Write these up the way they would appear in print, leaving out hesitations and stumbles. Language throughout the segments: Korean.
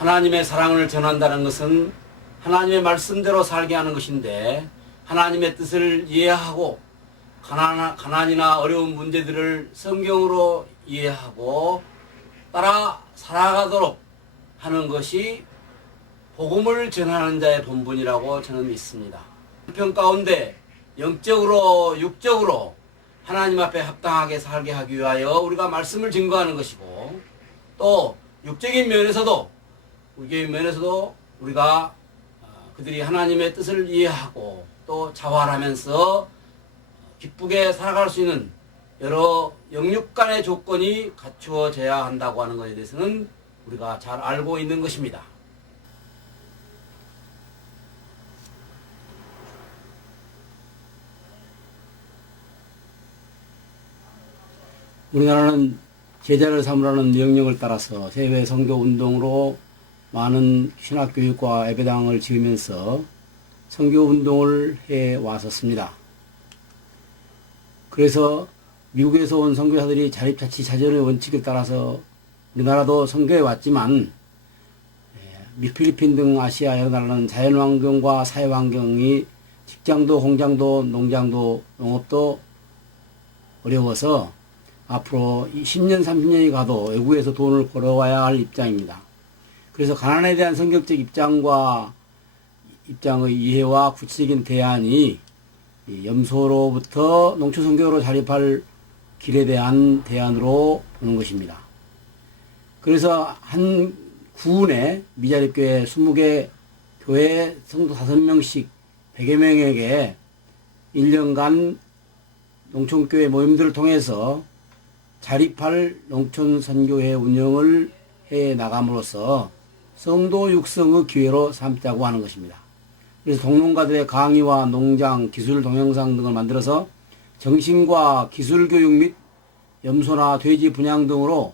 하나님의 사랑을 전한다는 것은 하나님의 말씀대로 살게 하는 것인데, 하나님의 뜻을 이해하고 가난이나 어려운 문제들을 성경으로 이해하고 따라 살아가도록 하는 것이 복음을 전하는 자의 본분이라고 저는 믿습니다. 불편 가운데 영적으로 육적으로 하나님 앞에 합당하게 살게 하기 위하여 우리가 말씀을 증거하는 것이고, 또 육적인 면에서도 우리가 그들이 하나님의 뜻을 이해하고 또 자활하면서 기쁘게 살아갈 수 있는 여러 영육 간의 조건이 갖추어져야 한다고 하는 것에 대해서는 우리가 잘 알고 있는 것입니다. 우리나라는 제자를 삼으라는 명령을 따라서 세외 선교 운동으로 많은 신학교육과 예배당을 지으면서 선교 운동을 해 왔었습니다. 그래서 미국에서 온 선교사들이 자립자치 자전의 원칙을 따라서 우리나라도 선교해 왔지만, 필리핀 등 아시아 여러 나라는 자연환경과 사회환경이 직장도 공장도 농장도 농업도 어려워서 앞으로 10년 30년이 가도 외국에서 돈을 벌어와야 할 입장입니다. 그래서 가난에 대한 성경적 입장의 이해와 구체적인 대안이 염소로부터 농촌 선교로 자립할 길에 대한 대안으로 보는 것입니다. 그래서 한 구운에 미자립교회 20개 교회 성도 5명씩 100여 명에게 1년간 농촌교회 모임들을 통해서 자립할 농촌 선교회 운영을 해 나감으로써 성도 육성의 기회로 삼자고 하는 것입니다. 그래서 동농가들의 강의와 농장, 기술 동영상 등을 만들어서 정신과 기술 교육 및 염소나 돼지 분양 등으로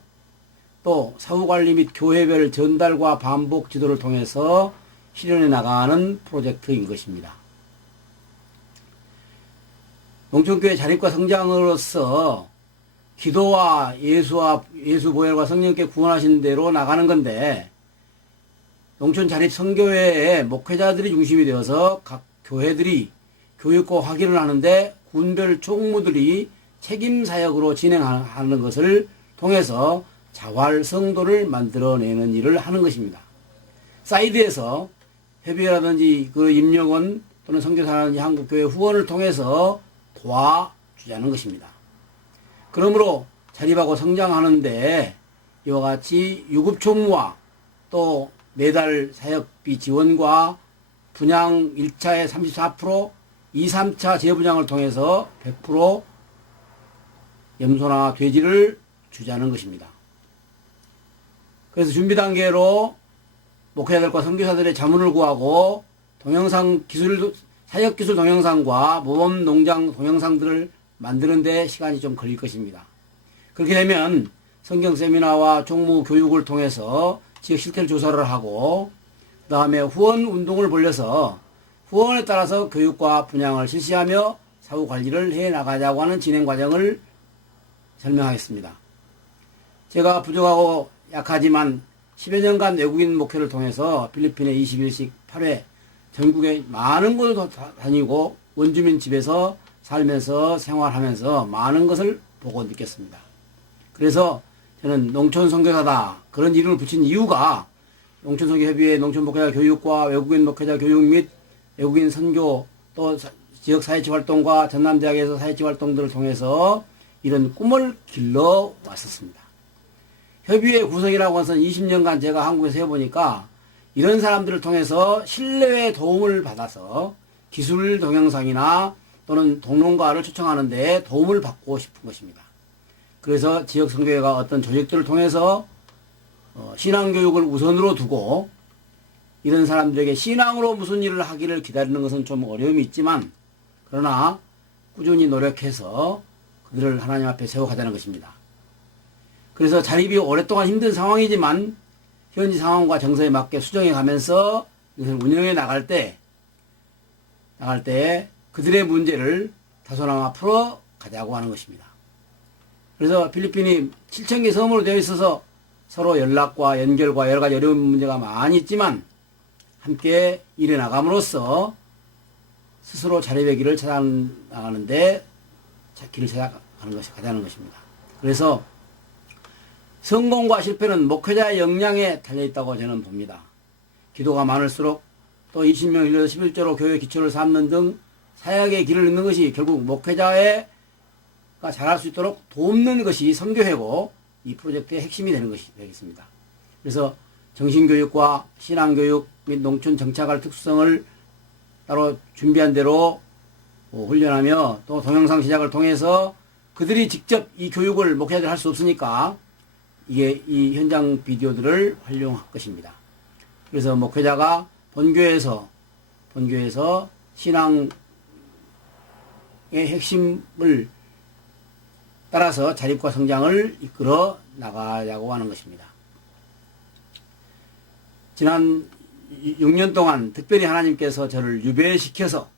또 사후관리 및 교회별 전달과 반복 지도를 통해서 실현해 나가는 프로젝트인 것입니다. 농촌교회 자립과 성장으로서 기도와 예수 보혈과 성령께 구원하신 대로 나가는 건데, 농촌 자립 선교회의 목회자들이 중심이 되어서 각 교회들이 교육과 확인을 하는데 군별 총무들이 책임 사역으로 진행하는 것을 통해서 자활 성도를 만들어내는 일을 하는 것입니다. 사이드에서 협의회라든지 그 임력원 또는 선교사라든지 한국교회 후원을 통해서 도와주자는 것입니다. 그러므로 자립하고 성장하는데 이와 같이 유급총무와 또 매달 사역비 지원과 분양 1차에 34%, 2, 3차 재분양을 통해서 100% 염소나 돼지를 주자는 것입니다. 그래서 준비 단계로 목회자들과 선교사들의 자문을 구하고 사역기술 동영상과 모범 농장 동영상들을 만드는 데 시간이 좀 걸릴 것입니다. 그렇게 되면 성경 세미나와 총무 교육을 통해서 지역 실태를 조사를 하고, 그 다음에 후원 운동을 벌려서 후원에 따라서 교육과 분양을 실시하며 사후 관리를 해 나가자고 하는 진행 과정을 설명하겠습니다. 제가 부족하고 약하지만 10여 년간 외국인 목회를 통해서 필리핀의 21식 8회 전국에 많은 곳을 다니고 원주민 집에서 살면서 생활하면서 많은 것을 보고 느꼈습니다. 그래서 저는 농촌 선교사다 그런 이름을 붙인 이유가, 농촌선교협의회 농촌 목회자 교육과 외국인 목회자 교육 및 외국인 선교 또 지역 사회치 활동과 전남대학에서 사회치 활동들을 통해서 이런 꿈을 길러 왔었습니다. 협의회 구성이라고 해서 20년간 제가 한국에서 해보니까 이런 사람들을 통해서 신뢰의 도움을 받아서 기술 동영상이나 또는 동농가를 초청하는 데 도움을 받고 싶은 것입니다. 그래서 지역 선교회가 어떤 조직들을 통해서 신앙교육을 우선으로 두고 이런 사람들에게 신앙으로 무슨 일을 하기를 기다리는 것은 좀 어려움이 있지만, 그러나 꾸준히 노력해서 그들을 하나님 앞에 세워가자는 것입니다. 그래서 자립이 오랫동안 힘든 상황이지만 현지 상황과 정서에 맞게 수정해 가면서 이것을 운영해 나갈 때 그들의 문제를 다소나마 풀어 가자고 하는 것입니다. 그래서 필리핀이 7,000개 섬으로 되어 있어서 서로 연락과 연결과 여러 가지 어려운 문제가 많이 있지만 함께 일해 나감으로써 스스로 자립의 길을 찾아나가는데 길을 찾아가는 것이 가자는 것입니다. 그래서 성공과 실패는 목회자의 역량에 달려있다고 저는 봅니다. 기도가 많을수록 또 20명 흘려서 11조로 교회 기초를 삼는 등 사역의 길을 잇는 것이 결국 목회자가 잘할 수 있도록 돕는 것이 선교회고 이 프로젝트의 핵심이 되는 것이 되겠습니다. 그래서 정신교육과 신앙교육 및 농촌 정착할 특수성을 따로 준비한 대로 훈련하며 또 동영상 시작을 통해서 그들이 직접 이 교육을 목회자들 할 수 없으니까 이게 이 현장 비디오들을 활용할 것입니다. 그래서 목회자가 본교에서 신앙의 핵심을 따라서 자립과 성장을 이끌어 나가자고 하는 것입니다. 지난 6년 동안 특별히 하나님께서 저를 유배시켜서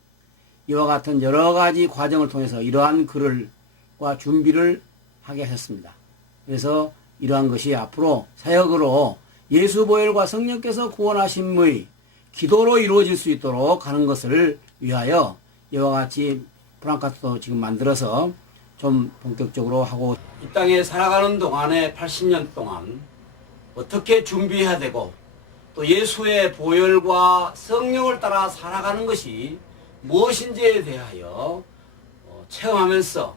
이와 같은 여러 가지 과정을 통해서 이러한 글과 준비를 하게 하셨습니다. 그래서 이러한 것이 앞으로 사역으로 예수 보혈과 성령께서 구원하심의 기도로 이루어질 수 있도록 하는 것을 위하여 이와 같이 프랑카트도 지금 만들어서 좀 본격적으로 하고 이 땅에 살아가는 동안에 80년 동안 어떻게 준비해야 되고 또 예수의 보혈과 성령을 따라 살아가는 것이 무엇인지에 대하여 체험하면서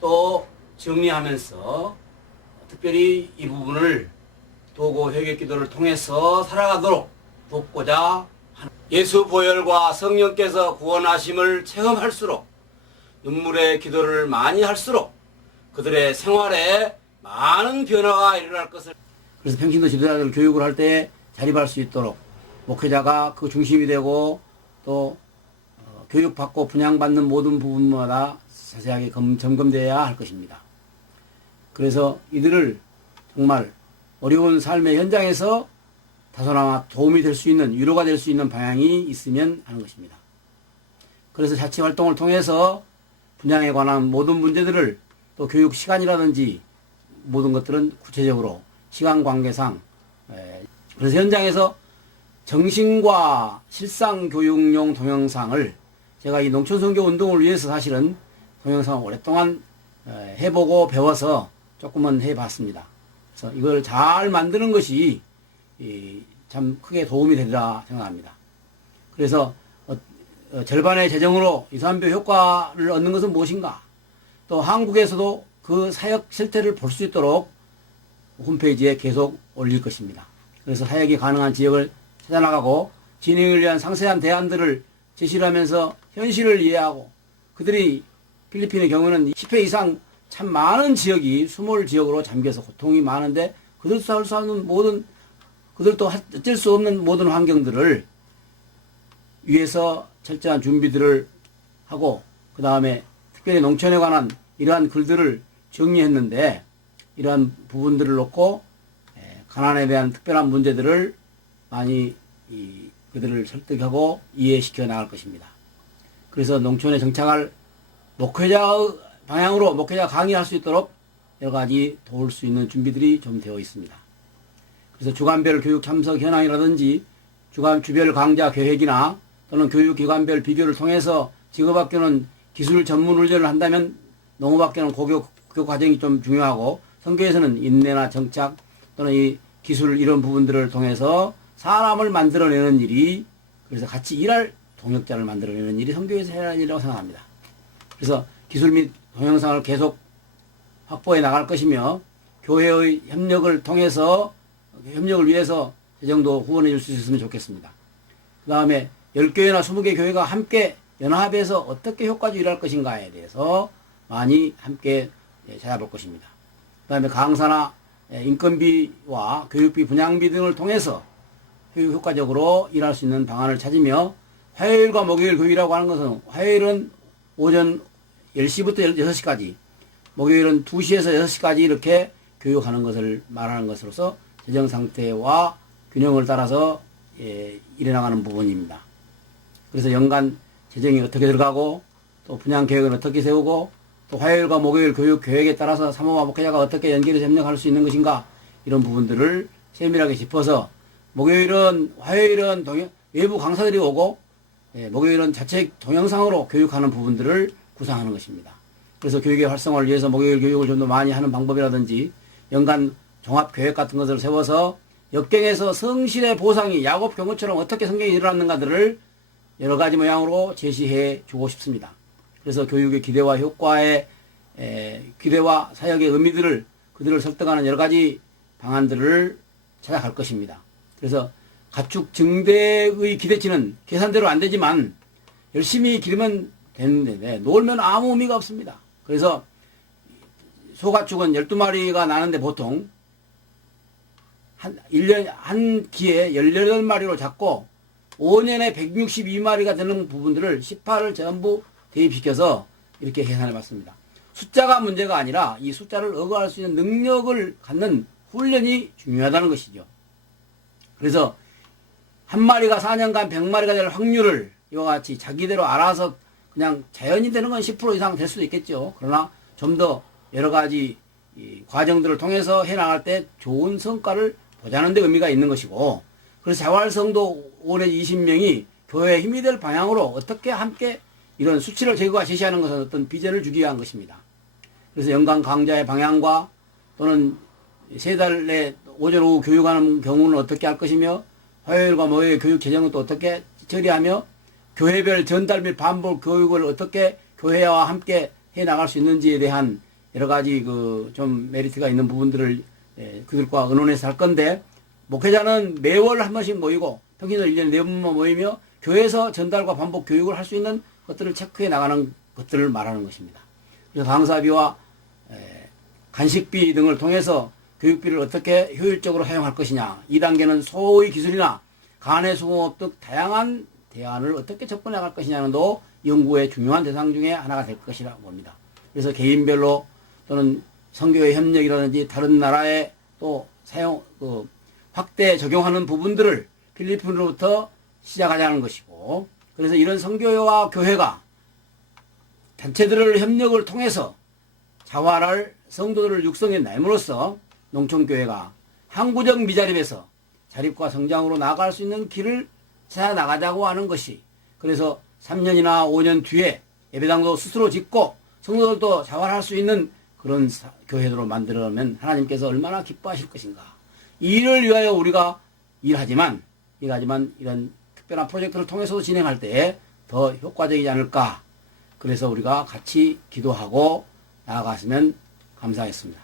또 정리하면서 특별히 이 부분을 도고 회개기도를 통해서 살아가도록 돕고자 하는 예수 보혈과 성령께서 구원하심을 체험할수록 눈물의 기도를 많이 할수록 그들의 생활에 많은 변화가 일어날 것을 그래서 평신도 지도자들 교육을 할 때 자립할 수 있도록 목회자가 그 중심이 되고 또 교육받고 분양받는 모든 부분마다 자세하게 점검되어야 할 것입니다. 그래서 이들을 정말 어려운 삶의 현장에서 다소나마 도움이 될 수 있는 위로가 될 수 있는 방향이 있으면 하는 것입니다. 그래서 자치 활동을 통해서 분양에 관한 모든 문제들을 또 교육 시간이라든지 모든 것들은 구체적으로 시간 관계상 그래서 현장에서 정신과 실상 교육용 동영상을 제가 이 농촌선교 운동을 위해서 사실은 동영상을 오랫동안 해보고 배워서 조금은 해봤습니다. 그래서 이걸 잘 만드는 것이 참 크게 도움이 되리라 생각합니다. 그래서 절반의 재정으로 이산표 효과를 얻는 것은 무엇인가? 또 한국에서도 그 사역 실태를 볼 수 있도록 홈페이지에 계속 올릴 것입니다. 그래서 사역이 가능한 지역을 찾아나가고 진행을 위한 상세한 대안들을 제시를 하면서 현실을 이해하고 그들이 필리핀의 경우는 10회 이상 참 많은 지역이 수몰 지역으로 잠겨서 고통이 많은데 그들도 할 수 없는 모든 그들도 어쩔 수 없는 모든 환경들을 위해서 철저한 준비들을 하고 그 다음에 특별히 농촌에 관한 이러한 글들을 정리했는데 이러한 부분들을 놓고 가난에 대한 특별한 문제들을 많이 그들을 설득하고 이해시켜 나갈 것입니다. 그래서 농촌에 정착할 목회자의 방향으로 목회자 강의할 수 있도록 여러 가지 도울 수 있는 준비들이 좀 되어 있습니다. 그래서 주간별 교육 참석 현황이라든지 주별 강좌 계획이나 또는 교육기관별 비교를 통해서 직업학교는 기술 전문 훈련을 한다면 농업학교는 고교 과정이 좀 중요하고 선교에서는 인내나 정착 또는 이 기술 이런 부분들을 통해서 사람을 만들어내는 일이 그래서 같이 일할 동역자를 만들어내는 일이 선교에서 해야 할 일이라고 생각합니다. 그래서 기술 및 동영상을 계속 확보해 나갈 것이며 교회의 협력을 통해서 협력을 위해서 재정도 후원해 줄 수 있으면 좋겠습니다. 그 다음에 10교회나 20개 교회가 함께 연합해서 어떻게 효과적으로 일할 것인가에 대해서 많이 함께 찾아볼 것입니다. 그 다음에 강사나 인건비와 교육비 분양비 등을 통해서 효과적으로 일할 수 있는 방안을 찾으며 화요일과 목요일 교육이라고 하는 것은 화요일은 오전 10시부터 6시까지 목요일은 2시에서 6시까지 이렇게 교육하는 것을 말하는 것으로서 재정 상태와 균형을 따라서 일해 나가는 부분입니다. 그래서 연간 재정이 어떻게 들어가고 또 분양 계획을 어떻게 세우고 또 화요일과 목요일 교육 계획에 따라서 사모와 목회자가 어떻게 연결해서 협력할 수 있는 것인가 이런 부분들을 세밀하게 짚어서 목요일은 화요일은 외부 강사들이 오고 목요일은 자체 동영상으로 교육하는 부분들을 구상하는 것입니다. 그래서 교육의 활성화를 위해서 목요일 교육을 좀 더 많이 하는 방법이라든지 연간 종합계획 같은 것을 세워서 역경에서 성실의 보상이 야곱 경우처럼 어떻게 성경이 일어났는가들을 여러 가지 모양으로 제시해 주고 싶습니다. 그래서 교육의 기대와 효과의 기대와 사역의 의미들을 그들을 설득하는 여러 가지 방안들을 찾아갈 것입니다. 그래서 가축 증대의 기대치는 계산대로 안 되지만 열심히 기르면 되는데 놀면 아무 의미가 없습니다. 그래서 소가축은 12마리가 나는데 보통 한 기에 18마리로 잡고 5년에 162마리가 되는 부분들을 18을 전부 대입시켜서 이렇게 계산해 봤습니다. 숫자가 문제가 아니라 이 숫자를 억어할 수 있는 능력을 갖는 훈련이 중요하다는 것이죠. 그래서 한 마리가 4년간 100마리가 될 확률을 이와 같이 자기대로 알아서 그냥 자연이 되는 건 10% 이상 될 수도 있겠죠. 그러나 좀 더 여러 가지 과정들을 통해서 해나갈 때 좋은 성과를 보자는 데 의미가 있는 것이고, 그래서 자활성도 5 내지 20명이 교회에 힘이 될 방향으로 어떻게 함께 이런 수치를 제거와 제시하는 것은 어떤 비전을 주기 위한 것입니다. 그래서 연간 강좌의 방향과 또는 3달에 오전 오후 교육하는 경우는 어떻게 할 것이며 화요일과 목요일 교육 재정은 또 어떻게 처리하며 교회별 전달 및 반복 교육을 어떻게 교회와 함께 해 나갈 수 있는지에 대한 여러 가지 좀 메리트가 있는 부분들을 그들과 의논해서 할 건데, 목회자는 매월 한 번씩 모이고 평균적으로 1년에 4번만 모이며 교회에서 전달과 반복 교육을 할 수 있는 것들을 체크해 나가는 것들을 말하는 것입니다. 그래서 강사비와 간식비 등을 통해서 교육비를 어떻게 효율적으로 사용할 것이냐, 2단계는 소의 기술이나 간의 수공업 등 다양한 대안을 어떻게 접근해 나갈 것이냐는 도 연구의 중요한 대상 중에 하나가 될 것이라고 봅니다. 그래서 개인별로 또는 선교의 협력이라든지 다른 나라에 또 확대 적용하는 부분들을 필리핀으로부터 시작하자는 것이고, 그래서 이런 선교와 교회가 단체들을 협력을 통해서 자활할 성도들을 육성해 내므로써 농촌교회가 항구적 미자립에서 자립과 성장으로 나아갈 수 있는 길을 찾아 나가자고 하는 것이, 그래서 3년이나 5년 뒤에 예배당도 스스로 짓고 성도들도 자활할 수 있는 그런 교회로 만들어내면 하나님께서 얼마나 기뻐하실 것인가. 이 일을 위하여 우리가 일하지만 이런 특별한 프로젝트를 통해서도 진행할 때 더 효과적이지 않을까. 그래서 우리가 같이 기도하고 나아갔으면 감사하겠습니다.